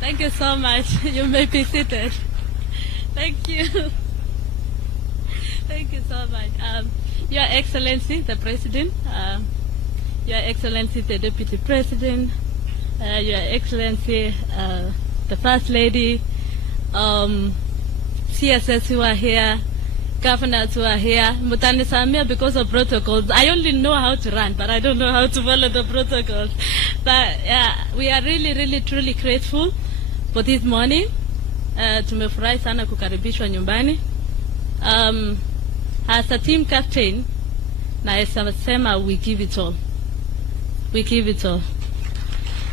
Thank you so much. You may be seated. Thank you. Thank you so much. Your Excellency, the President, Your Excellency, the Deputy President, Your Excellency, the First Lady, CSS who are here, governors who are here. Mutanisamia, because of protocols. I only know how to run, but I don't know how to follow the protocols. But yeah, we are really, really, truly grateful for this morning. Tumefurahi sana kukaribishwa nyumbani. As a team captain, naesa sema we give it all. We give it all.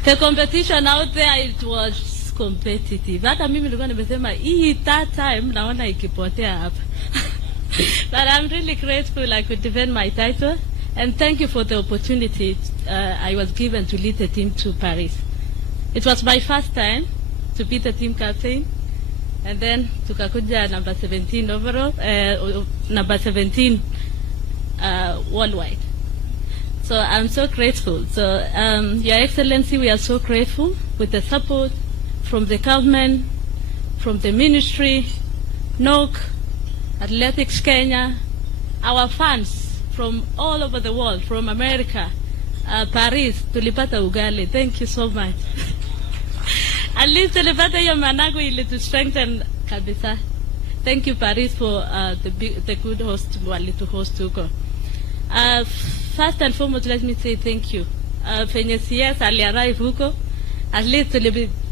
The competition out there, it was competitive. Hata mimi nilikuwa nimesema hii that time naona ikipotea hapa. But I'm really grateful I could defend my title, and thank you for the opportunity I was given to lead the team to Paris. It was my first time to be the team captain, and then tukakuja number 17 overall, number 17 worldwide. So I'm so grateful. So Your Excellency, we are so grateful with the support from the government, from the ministry, NOC, Athletics Kenya, our fans from all over the world, from America, Paris, tulipata ugali. Thank you so much. At least tulipata hiyo managu ili to strengthen kabisa. Thank you Paris for the good host wali to host huko. First and foremost, let me say thank you. Fenye CS aliarrive huko. At least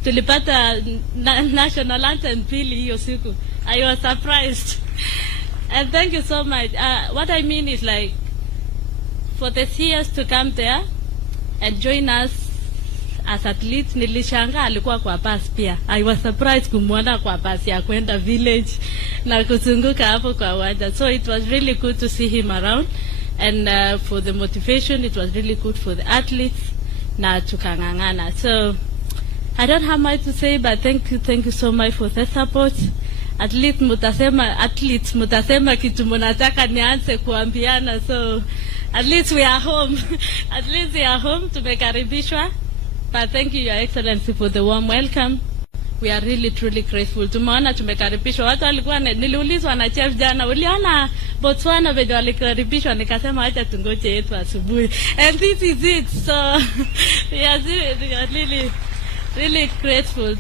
tulipata national anthem pili hiyo siku. I was surprised. And thank you so much. What I mean is, like, for the CS to come there and join us as athletes, nilishanga alikuwa kwa bus pia. I was surprised kumwona kwa bus ya kwenda village na kuzunguka hapo kwa uwanja. So it was really good to see him around. And for the motivation, it was really good for the athletes na tukangangana. So I don't have much to say, but thank you so much for the support. Athletes mutasema kitu mnataka nianze kuambiana. So at least we are home. At least we are home. Tumekaribishwa. But thank you, Your Excellency, for the warm welcome. We are really truly grateful. Tumeona tumekaribishwa. Watu walikuwa niliulizwa na chef jana, uliona Botswana vile walikaribishwa, nikasema acha tungoje yetu asubuhi. And this is it. So we are really grateful.